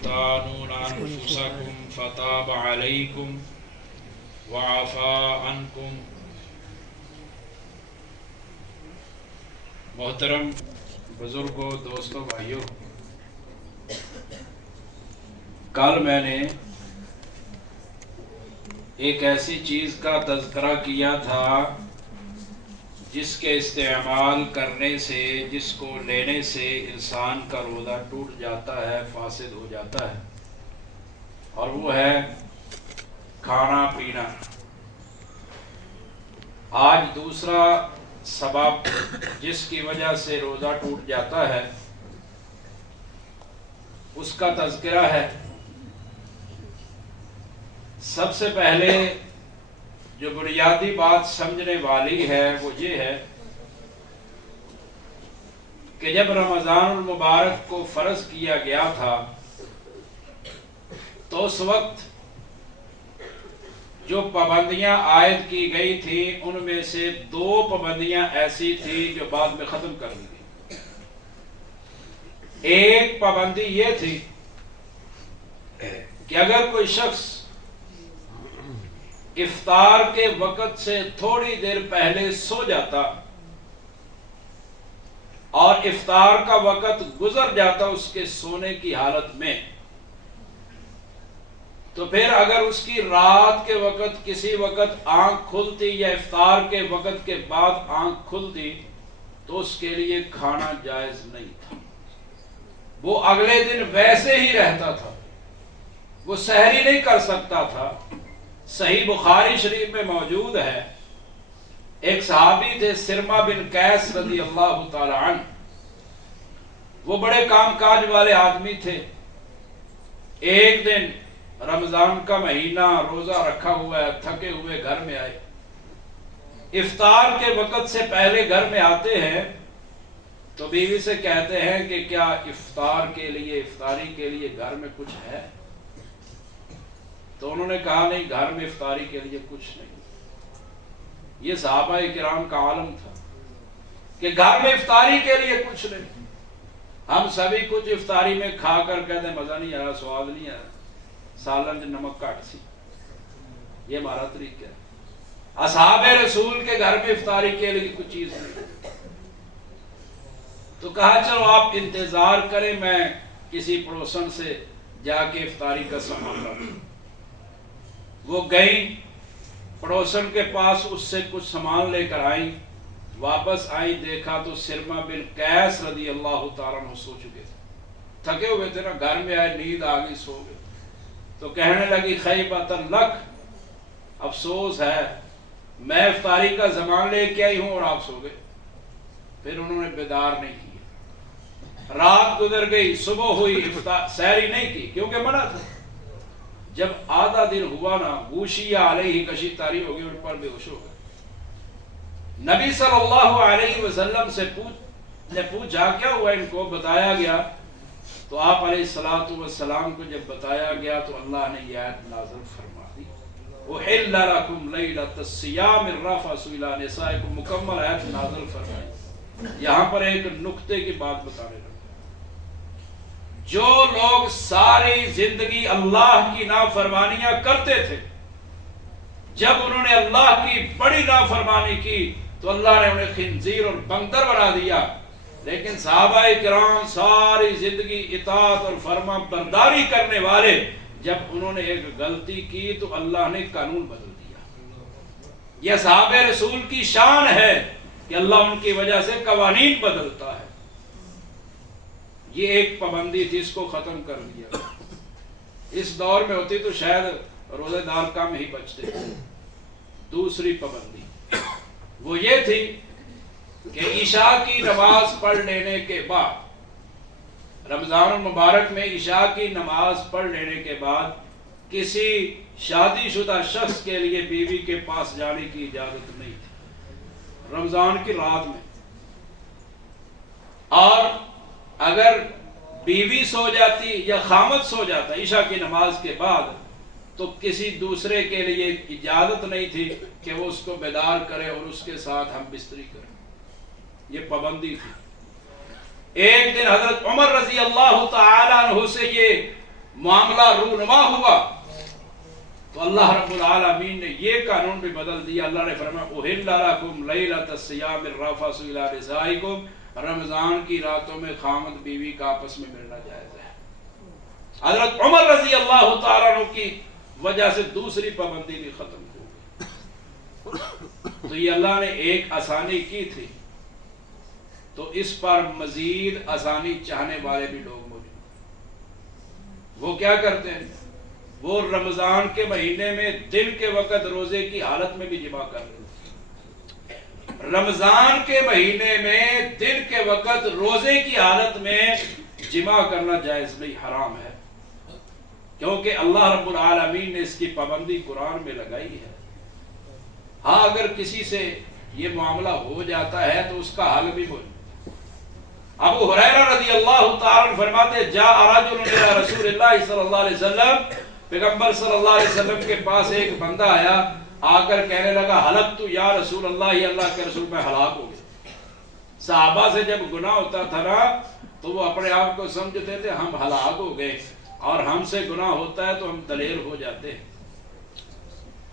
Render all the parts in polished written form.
تختانون انفسکم فتاب علیکم وعفا عنکم۔ محترم بزرگوں، دوستوں، بھائیوں، کل میں نے ایک ایسی چیز کا تذکرہ کیا تھا جس کے استعمال کرنے سے، جس کو لینے سے انسان کا روزہ ٹوٹ جاتا ہے، فاسد ہو جاتا ہے، اور وہ ہے کھانا پینا۔ آج دوسرا سبب جس کی وجہ سے روزہ ٹوٹ جاتا ہے اس کا تذکرہ ہے۔ سب سے پہلے جو بنیادی بات سمجھنے والی ہے وہ یہ ہے کہ جب رمضان المبارک کو فرض کیا گیا تھا تو اس وقت جو پابندیاں عائد کی گئی تھی ان میں سے 2 پابندیاں ایسی تھی جو بعد میں ختم کر دی گئی۔ ایک پابندی یہ تھی کہ اگر کوئی شخص افطار کے وقت سے تھوڑی دیر پہلے سو جاتا اور افطار کا وقت گزر جاتا اس کے سونے کی حالت میں، تو پھر اگر اس کی رات کے وقت کسی وقت آنکھ کھلتی یا افطار کے وقت کے بعد آنکھ کھلتی تو اس کے لیے کھانا جائز نہیں تھا۔ وہ اگلے دن ویسے ہی رہتا تھا، وہ سحری نہیں کر سکتا تھا۔ صحیح بخاری شریف میں موجود ہے، ایک صحابی تھے سرما بن قیس رضی اللہ تعالی عنہ، وہ بڑے کام کاج والے آدمی تھے۔ ایک دن رمضان کا مہینہ، روزہ رکھا ہوا ہے، تھکے ہوئے گھر میں آئے۔ افطار کے وقت سے پہلے گھر میں آتے ہیں تو بیوی سے کہتے ہیں کہ کیا افطاری کے لیے گھر میں کچھ ہے؟ تو انہوں نے کہا نہیں، گھر میں افطاری کے لیے کچھ نہیں۔ یہ صحابہ کرام کا عالم تھا کہ گھر میں افطاری کے لیے کچھ نہیں۔ ہم سبھی کچھ افطاری میں کھا کر کہتے ہیں مزہ نہیں آیا، سواد نہیں آیا، سالن نمک کٹ سی، یہ ہمارا طریقہ ہے۔ اصحاب رسول کے گھر میں افطاری کے لیے کچھ چیز نہیں۔ تو کہا چلو آپ انتظار کریں، میں کسی پڑوسن سے جا کے افطاری کا سامان لاؤں۔ وہ گئیں پڑوسن کے پاس، اس سے کچھ سامان لے کر آئیں، واپس آئیں، دیکھا تو سرما بن قیس رضی اللہ تعالیٰ عنہ سو چکے تھے، تھکے ہوئے تھے نا، گھر میں آئے، نیند آ گئی، سو گئے۔ تو کہنے لگی خیبۃ لک، افسوس ہے، میں افطاری کا سامان لے کے آئی ہوں اور آپ سو گئے۔ پھر انہوں نے بیدار نہیں کیا، رات گزر گئی، صبح ہوئی، سحری نہیں کی کیونکہ منع تھا۔ جب آدھا دن ہوا نا، غوشیہ علیہ کشی طاری ہو گئی، ان پر بے ہوش ہو گئے۔ نبی صلی اللہ علیہ وسلم سے پوچھا کیا ہوا ان کو، بتایا گیا تو آپ علیہ الصلوۃ والسلام کو جب بتایا گیا تو اللہ نے یہ آیت نازل فرما دی، احل لکم لیلۃ الصیام الرفث الی نسائکم، مکمل آیت نازل فرمائی۔ یہاں پر ایک نقطے کی بات بتانے لگا، جو لوگ ساری زندگی اللہ کی نافرمانیاں کرتے تھے، جب انہوں نے اللہ کی بڑی نافرمانی کی تو اللہ نے انہیں خنزیر اور بندر بنا دیا۔ لیکن صحابہ کرام ساری زندگی اطاعت اور فرما برداری کرنے والے، جب انہوں نے ایک غلطی کی تو اللہ نے قانون بدل دیا۔ یہ صحابہ رسول کی شان ہے کہ اللہ ان کی وجہ سے قوانین بدلتا ہے۔ یہ ایک پابندی تھی، اس کو ختم کر دیا۔ اس دور میں ہوتی تو شاید روزے دار کم ہی بچتے۔ دوسری پابندی وہ یہ تھی کہ عشاء کی نماز پڑھ لینے کے بعد، رمضان المبارک میں عشاء کی نماز پڑھ لینے کے بعد کسی شادی شدہ شخص کے لیے بیوی کے پاس جانے کی اجازت نہیں تھی رمضان کی رات میں۔ اور اگر بیوی سو جاتی یا خامد سو جاتا عشاء کی نماز کے بعد تو کسی دوسرے کے لیے اجازت نہیں تھی کہ وہ اس کو بیدار کرے اور اس کے ساتھ ہم بستری کریں، یہ پابندی تھی۔ ایک دن حضرت عمر رضی اللہ تعالی عنہ سے یہ معاملہ رونما ہوا تو اللہ رب العالمین نے یہ قانون بھی بدل دیا. اللہ نے فرمایا احل لکم لیلۃ الصیام الرفث الی نسائکم، رمضان کی راتوں میں خامد بیوی کا آپس میں ملنا جائز ہے. حضرت عمر رضی اللہ تعالیٰ عنہ کی وجہ سے دوسری پابندی بھی ختم ہو گئی. تو یہ اللہ نے ایک آسانی کی تھی، تو اس پر مزید آسانی چاہنے والے بھی لوگ موجود. وہ کیا کرتے ہیں؟ وہ رمضان کے مہینے میں دن کے وقت روزے کی حالت میں بھی جماع کر رہے ہیں. رمضان کے مہینے میں دن کے وقت روزے کی حالت میں جماع کرنا جائز نہیں، حرام ہے، کیونکہ اللہ رب العالمین نے اس کی پابندی قرآن میں لگائی ہے. ہاں اگر کسی سے یہ معاملہ ہو جاتا ہے تو اس کا حل بھی ہو. ابو ہریرہ رضی اللہ تعالیٰ عنہ فرماتے جاء رجل الی رسول اللہ صلی اللہ علیہ وسلم، پیغمبر صلی اللہ علیہ وسلم کے پاس ایک بندہ آیا، آ کر کہنے لگا ہلکت یا رسول اللہ، یا اللہ کے رسول میں ہلاک ہو گیا. صحابہ سے جب گناہ ہوتا تھا نا تو وہ اپنے آپ کو سمجھتے تھے ہم ہلاک ہو گئے، اور ہم سے گناہ ہوتا ہے تو ہم دلیر ہو جاتے ہیں.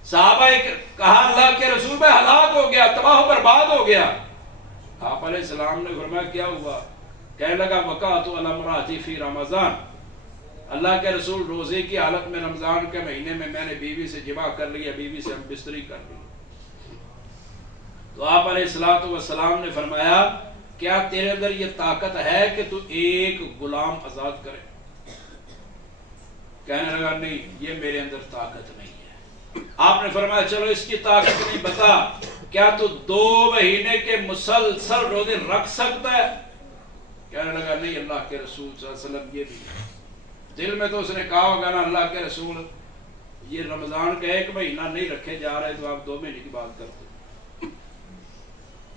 صحابہ کہا اللہ کے رسول میں ہلاک ہو گیا، تباہ و برباد ہو گیا. آپ علیہ السلام نے فرمایا کیا ہوا؟ کہنے لگا وقعت علی امرأتی فی رمضان، اللہ کے رسول روزے کی حالت میں رمضان کے مہینے میں نے بیوی سے جماع کر لیا، بیوی سے ہم بستری کر لی. تو آپ علیہ السلام نے فرمایا کیا تیرے اندر یہ طاقت ہے کہ تو ایک غلام آزاد کرے؟ کہنے لگا نہیں، یہ میرے اندر طاقت نہیں ہے. آپ نے فرمایا چلو اس کی طاقت نہیں، بتا کیا تو 2 مہینے کے مسلسل روزے رکھ سکتا ہے؟ کہنے لگا نہیں اللہ کے رسول صلی اللہ علیہ وسلم یہ بھی ہے. دل میں تو اس نے کہا ہوگا نا اللہ کے رسول یہ رمضان کا 1 مہینہ نہیں رکھے جا رہے تو آپ 2 مہینے کی بات کرتے.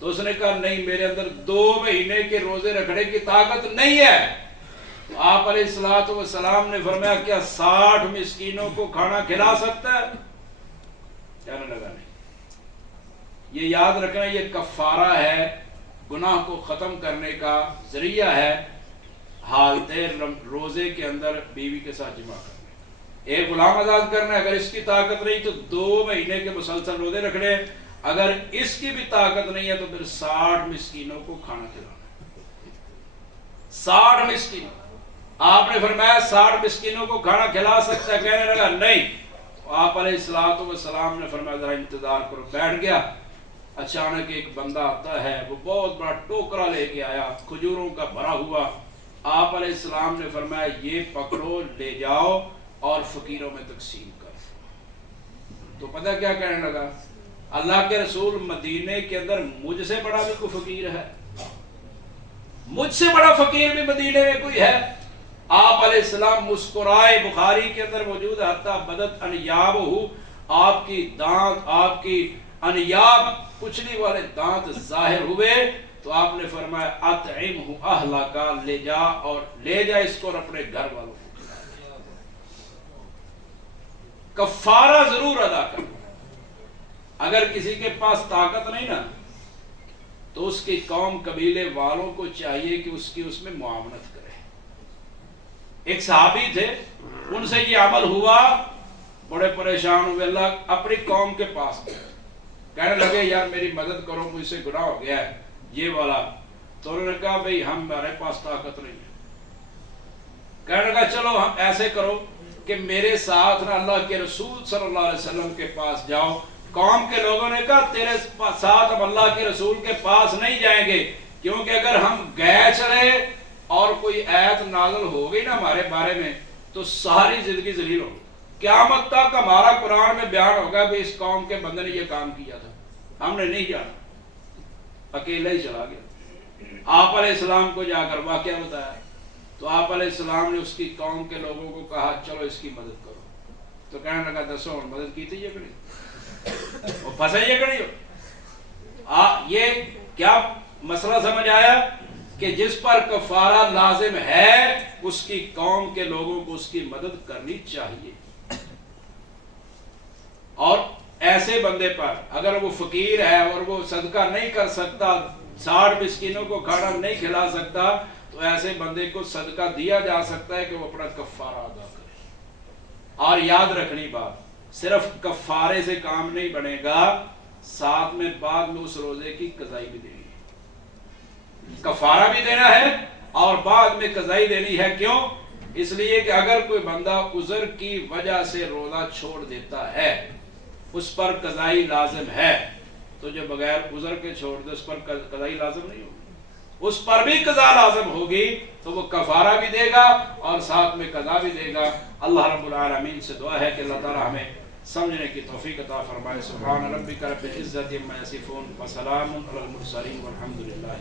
تو اس نے کہا نہیں میرے اندر 2 مہینے کے روزے رکھنے کی طاقت نہیں ہے. تو آپ علیہ السلام نے فرمایا کیا 60 مسکینوں کو کھانا کھلا سکتا ہے؟ کہنے لگا نہیں. یہ یاد رکھنا یہ کفارہ ہے، گناہ کو ختم کرنے کا ذریعہ ہے. حالت روزے کے اندر بیوی کے ساتھ جماع کرنا، ایک غلام آزاد کرنا. اگر اس کی طاقت نہیں تو 2 مہینے کے مسلسل روزے رکھنے. اگر اس کی بھی طاقت نہیں ہے تو پھر 60 مسکینوں کو کھانا کھلانا. 60 مسکین. آپ نے فرمایا 60 مسکینوں کو کھانا کھلا سکتا ہے؟ کہنے لگا نہیں. آپ علیہ السلام نے فرمایا ذرا انتظار کرو. بیٹھ گیا. اچانک ایک بندہ آتا ہے، وہ بہت بڑا ٹوکرا لے کے آیا کھجوروں کا بھرا ہوا. آپ علیہ السلام نے فرمایا یہ پکڑو لے جاؤ اور فقیروں میں تقسیم کر. تو پتہ کیا کہنے لگا؟ اللہ کے رسول مدینے کے اندر مجھ سے بڑا بھی کوئی فقیر ہے؟ مجھ سے بڑا فقیر بھی مدینے میں کوئی ہے؟ آپ علیہ السلام مسکرائے. بخاری کے اندر موجود حتی بدت انیابہ، آپ کی دانت، آپ کی انیاب کچلی والے دانت ظاہر ہوئے. تو آپ نے فرمایا اطعمہ اہلک، لے جا اور لے جا اس کو اور اپنے گھر والوں کو. کفارہ ضرور ادا کرنا. اگر کسی کے پاس طاقت نہیں نا تو اس کی قوم قبیلے والوں کو چاہیے کہ اس میں معاونت کرے. ایک صحابی تھے، ان سے یہ عمل ہوا، بڑے پریشان ہوئے. اللہ اپنی قوم کے پاس گئے، کہنے لگے یار میری مدد کرو، مجھ سے گناہ ہو گیا ہے یہ والا. تو انہوں نے کہا بھئی ہمارے پاس طاقت نہیں ہے. کہنے لگا چلو ہم ایسے کرو کہ میرے ساتھ نا اللہ کے رسول صلی اللہ علیہ وسلم کے پاس جاؤ. قوم کے لوگوں نے کہا تیرے ساتھ ہم اللہ کے رسول کے پاس نہیں جائیں گے، کیونکہ اگر ہم گئے چلے اور کوئی آیت نازل ہو گئی نا ہمارے بارے میں تو ساری زندگی ذلیل ہوگی. قیامت تک ہمارا قرآن میں بیان ہوگا کہ اس قوم کے بندے نے یہ کام کیا تھا، ہم نے نہیں جانا. اکیلا ہی چلا گیا. آپ علیہ السلام کو جا کر واقعہ بتایا تو آپ علیہ السلام نے اس کی قوم کے لوگوں کو کہا چلو اس کی مدد کرو. تو کہنے لگا دسو مدد کی تھی یہ کڑی وہ پھنسے یہ کڑی ہو. یہ کیا مسئلہ سمجھ آیا کہ جس پر کفارہ لازم ہے اس کی قوم کے لوگوں کو اس کی مدد کرنی چاہیے. اور ایسے بندے پر اگر وہ فقیر ہے اور وہ صدقہ نہیں کر سکتا، 60 مسکینوں کو کھانا نہیں کھلا سکتا، تو ایسے بندے کو صدقہ دیا جا سکتا ہے کہ وہ اپنا کفارہ ادا کرے. اور یاد رکھنی بات، صرف کفارے سے کام نہیں بنے گا، ساتھ میں بعد میں اس روزے کی قضائی بھی دینی ہے، کفارہ بھی دینا ہے اور بعد میں قضائی دینی ہے۔ کیوں؟ اس لیے کہ اگر کوئی بندہ عذر کی وجہ سے روزہ چھوڑ دیتا ہے، اس پر قضائی لازم ہے، تو جو بغیر عذر کے چھوڑ دے اس پر قضائی لازم نہیں ہوگی، اس پر بھی قضا لازم ہوگی، تو وہ کفارہ بھی دے گا اور ساتھ میں قضا بھی دے گا۔ اللہ رب العالمین سے دعا ہے کہ اللہ تعالی ہمیں سمجھنے کی توفیق عطا فرمائے۔ سبحان ربک رب العزت عما یصفون وسلام علی المرسلین والحمد للہ۔